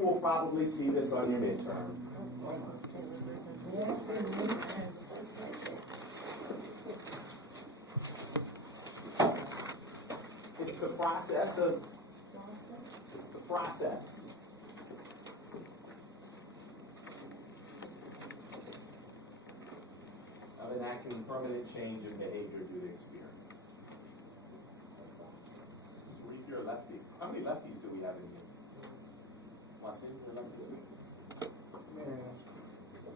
will probably see this on your midterm. It's the process of, of enacting permanent change in behavior due to experience. Read your lefty. How many lefties do we have in here? Lesson, your lefty too?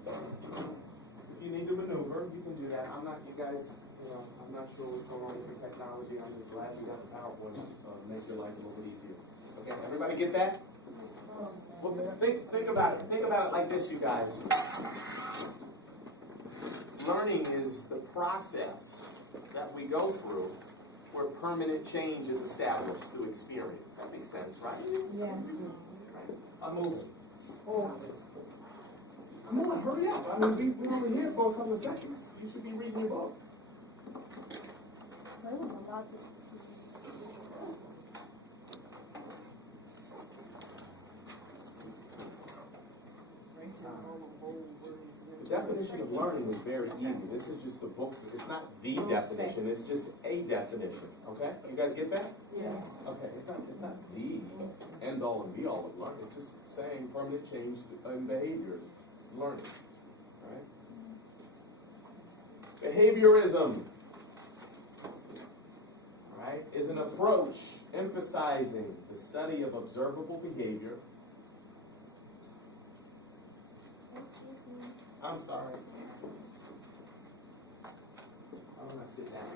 If you need to maneuver, you can do that. I'm not, you guys, I'm not sure what's going on with the technology. I'm just glad you got the PowerPoint. Makes your life a little bit easier. Okay, everybody get that? Well, think about it. Think about it like this, you guys. Learning is the process that we go through where permanent change is established through experience. That makes sense, right? Yeah. Right. I'm moving. Oh, come on, hurry up. I mean, we're only here for a couple of seconds. You should be reading your book. The definition of learning is very easy. This is just the book. It's not the definition. It's just a definition. Okay? You guys get that? Yes. Okay. It's not the end all and be all of learning. It's just saying permanent change in behavior. Learning. Right? Behaviorism, right, is an approach emphasizing the study of observable behavior. I'm sorry. I want to sit down.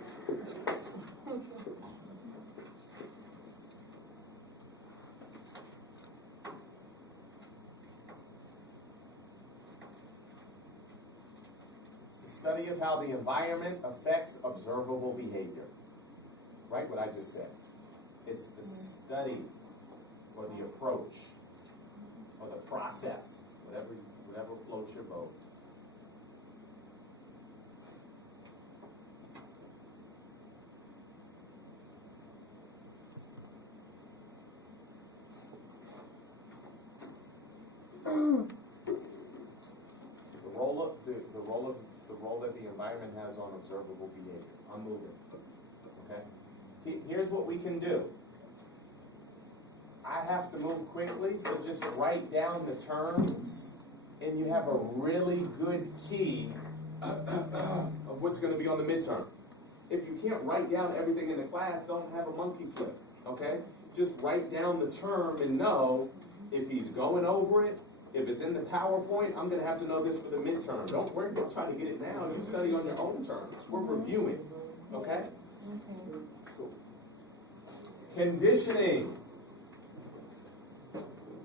It's the study of how the environment affects observable behavior. Right, what I just said. It's the study or the approach or the process, whatever floats your boat. The role that the environment has on observable behavior. I'm moving. Okay? Here's what we can do. I have to move quickly, so just write down the terms, and you have a really good key of what's going to be on the midterm. If you can't write down everything in the class, don't have a monkey flip. Okay? Just write down the term and know if he's going over it. If it's in the PowerPoint, I'm going to have to know this for the midterm. Don't worry about trying to get it now. You study on your own terms. We're reviewing. Okay? Cool. Conditioning.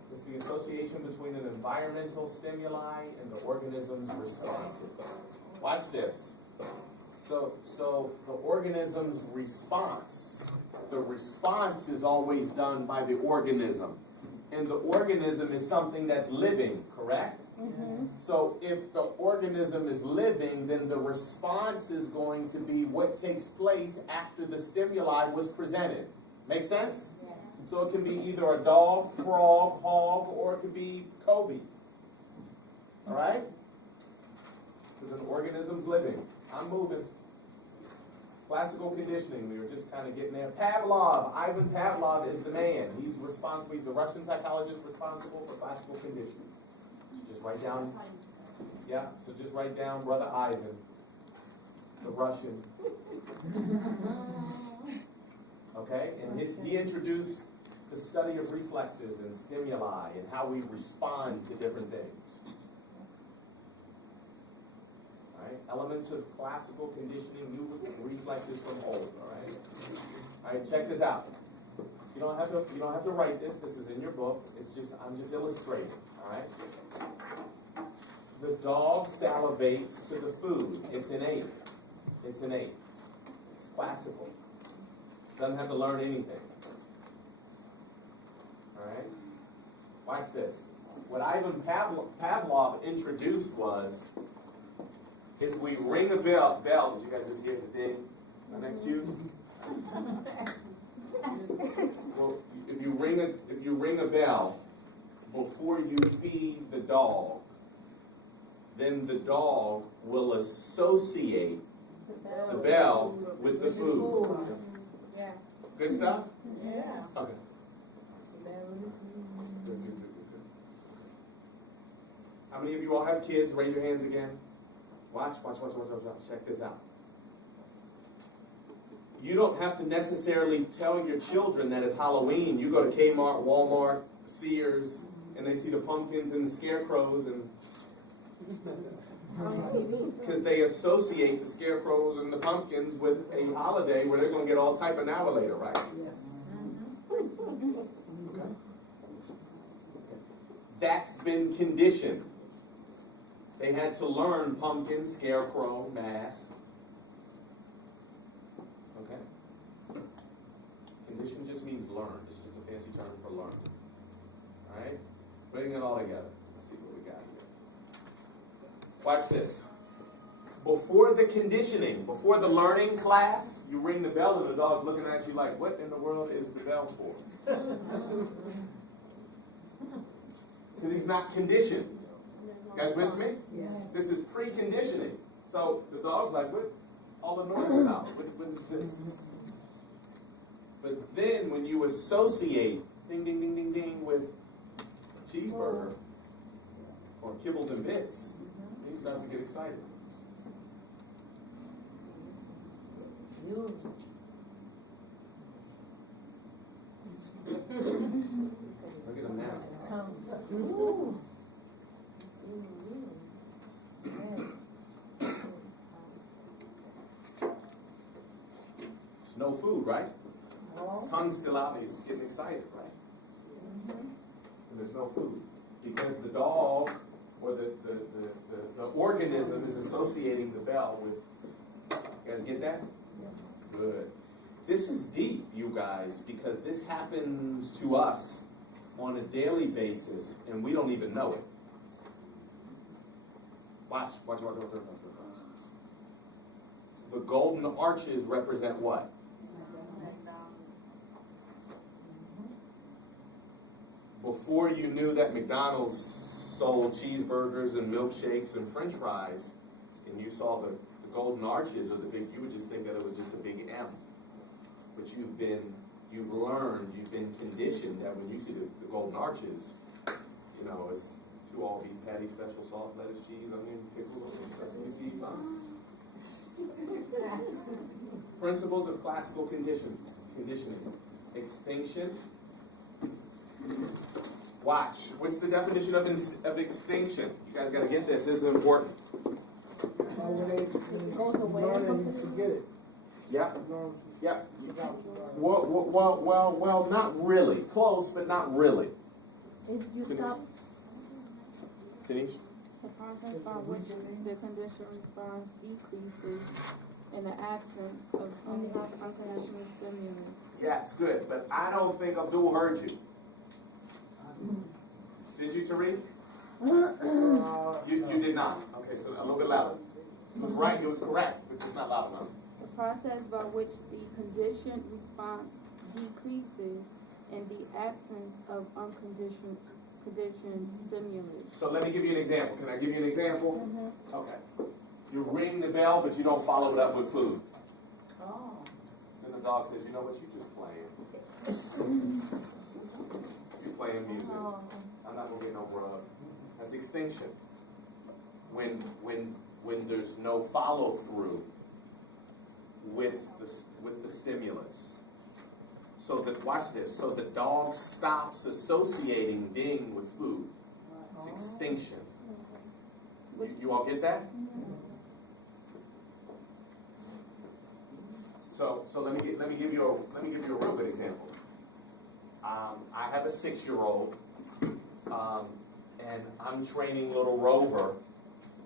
It's the association between an environmental stimuli and the organism's responses. Watch this. So the organism's response, the response is always done by the organism. And the organism is something that's living, correct? Mm-hmm. So if the organism is living, then the response is going to be what takes place after the stimuli was presented. Make sense? Yes. So it can be either a dog, frog, hog, or it could be Kobe. All right? Because an organism's living. I'm moving. Classical conditioning, we were just kind of getting there. Pavlov, Ivan Pavlov is the man. He's responsible, he's the Russian psychologist responsible for classical conditioning. So just write down, yeah, so just write down Brother Ivan, the Russian. Okay, and he introduced the study of reflexes and stimuli and how we respond to different things. Right? Elements of classical conditioning, new reflexes from old. All right, check this out. You don't have to write this. This is in your book. I'm just illustrating. All right. The dog salivates to the food. It's innate. It's classical. Doesn't have to learn anything. All right. Watch this. What Ivan Pavlov introduced was. If we ring a bell, did you guys just hear the ding? Next to you? Well, if you ring a bell, before you feed the dog, then the dog will associate the bell with the food. Yeah. Good stuff? Yeah. Okay. Good. How many of you all have kids? Raise your hands again. Watch. Check this out. You don't have to necessarily tell your children that it's Halloween. You go to Kmart, Walmart, Sears, and they see the pumpkins and the scarecrows, and because they associate the scarecrows and the pumpkins with a holiday where they're going to get all type of now or later, right? Okay. That's been conditioned. They had to learn pumpkin, scarecrow, mask. Okay? Condition just means learn. It's just a fancy term for learn. Alright? Putting it all together. Let's see what we got here. Watch this. Before the conditioning, before the learning class, you ring the bell and the dog's looking at you like, what in the world is the bell for? Because he's not conditioned. You guys with me? Yeah. This is preconditioning. So the dog's like, what all the noise about? What is this? But then when you associate ding, ding, ding, ding, ding with cheeseburger or kibbles and bits, he starts to get excited. Look at him now. There's no food, right? His tongue's still out and he's getting excited, right? And there's no food. Because the dog or the organism is associating the bell with, you guys get that? Good. This is deep, you guys, because this happens to us on a daily basis and we don't even know it. Watch. The golden arches represent what? Before you knew that McDonald's sold cheeseburgers and milkshakes and french fries, and you saw the golden arches or the big, you would just think that it was just a big M. But you've learned, you've been conditioned that when you see the golden arches, you know, it's 2 all-beef patty, special sauce, lettuce, cheese, onion, pickle, sesame seeds, Principles of classical conditioning. Extinction. Watch. What's the definition of extinction? You guys got to get this. This is important. Yeah. Yeah. Well, not really. Close, but not really. If you stop Tanish? the process by which the condition response decreases in the absence of unconditional stimulus. Yes, good. But I don't think Abdul heard you. Did you, Tariq? You did not. Okay, so a little bit louder. It was right, it was correct, but just not loud enough. The process by which the conditioned response decreases in the absence of unconditioned stimulus. So let me give you an example. Can I give you an example? Okay. You ring the bell, but you don't follow it up with food. Oh. Then the dog says, you know what, you just playing. You're playing music. I'm not going to get no grub. That's extinction. When there's no follow through with the stimulus. So that, watch this. So the dog stops associating ding with food. It's extinction. You all get that? So let me give you a real good example. I have a 6-year-old, and I'm training little Rover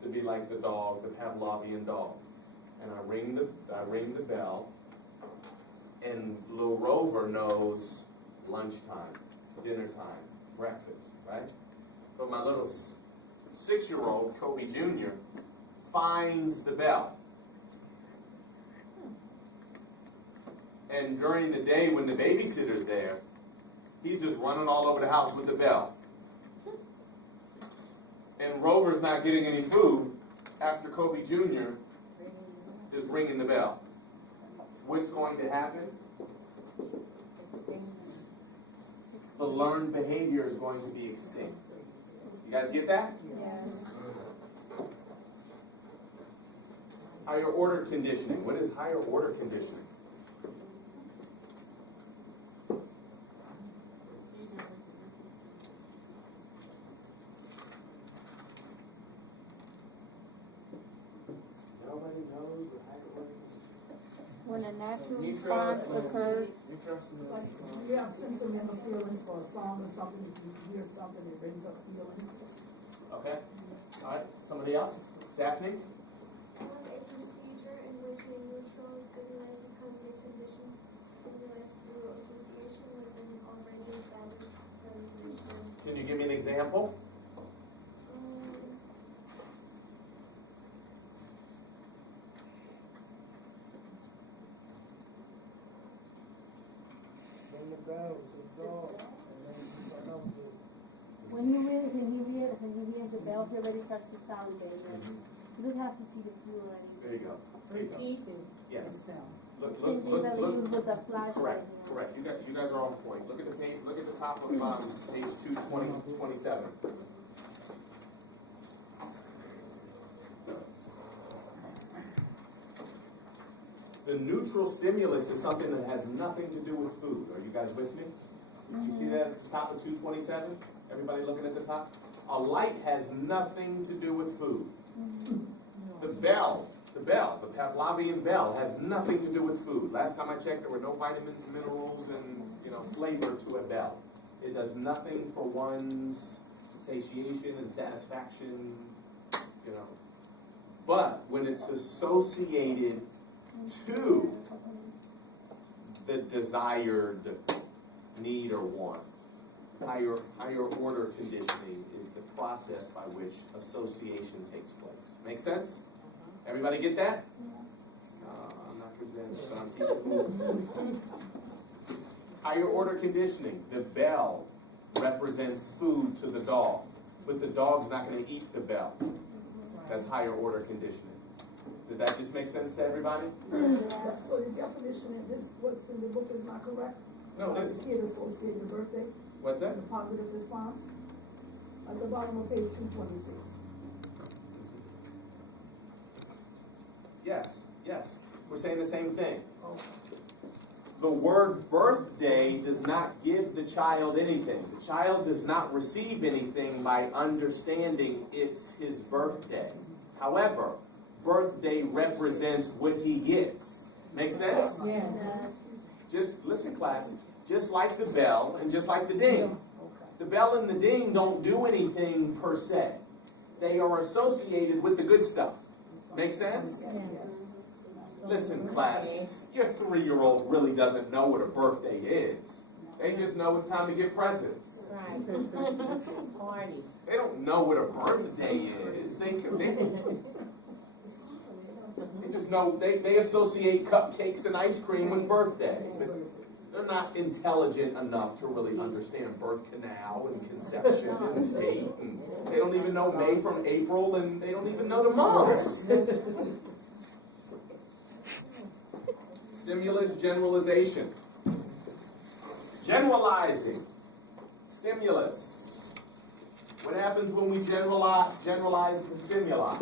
to be like the dog, the Pavlovian dog. And I ring the bell, and little Rover knows lunchtime, dinner time, breakfast, right? But my little 6-year-old, Kobe Jr., finds the bell. And during the day when the babysitter's there, he's just running all over the house with the bell. whoever's not getting any food after Kobe Jr. is ringing the bell. What's going to happen? The learned behavior is going to be extinct. You guys get that? Yes. Higher order conditioning. What is higher order conditioning? Nobody knows what higher order conditioning. When a natural response occurs, Like, you have sentimental feelings for a song or something, if you hear something, it brings up feelings. Okay. All right. Somebody else? Daphne? A procedure in which a neutral stimulus becomes a conditioned stimulus through association with an already established condition. Can you give me an example? When you hear the bells already touch the sound baby, you don't have to see the fuel or anything. There you go. There you go. Repeating the Yes. sound. Look, Same look, thing look, that we look. use with the flashlight. Correct, you know. correct. You guys are on point. Look at the page, look at the top of page 227. The neutral stimulus is something that has nothing to do with food. Are you guys with me? You see that at the top of 227? Everybody looking at the top? A light has nothing to do with food. The bell, the Pavlovian bell, has nothing to do with food. Last time I checked, there were no vitamins, minerals, and flavor to a bell. It does nothing for one's satiation and satisfaction, But when it's associated to the desired need or want, higher order conditioning is the process by which association takes place. Make sense? Everybody get that? I'm not convinced, but I'm keeping moving. Higher order conditioning. The bell represents food to the dog, but the dog's not going to eat the bell. That's higher order conditioning. Did that just make sense to everybody? So the definition in this, what's in the book is not correct? No, it is. Kid associated with birthday, What's that? the positive response, at the bottom of page 226. Yes. We're saying the same thing. The word birthday does not give the child anything. The child does not receive anything by understanding it's his birthday. However, birthday represents what he gets. Make sense? Yeah. Just listen, class. Just like the bell and just like the ding. The bell and the ding don't do anything per se. They are associated with the good stuff. Make sense? Listen, class. Your 3-year-old really doesn't know what a birthday is. They just know it's time to get presents. Right. Party. They don't know what a birthday is. They just know they associate cupcakes and ice cream with birthday. They're not intelligent enough to really understand birth canal and conception and fate. And they don't even know May from April, and they don't even know the months. Stimulus generalization. Generalizing. Stimulus. What happens when we generalize the stimuli?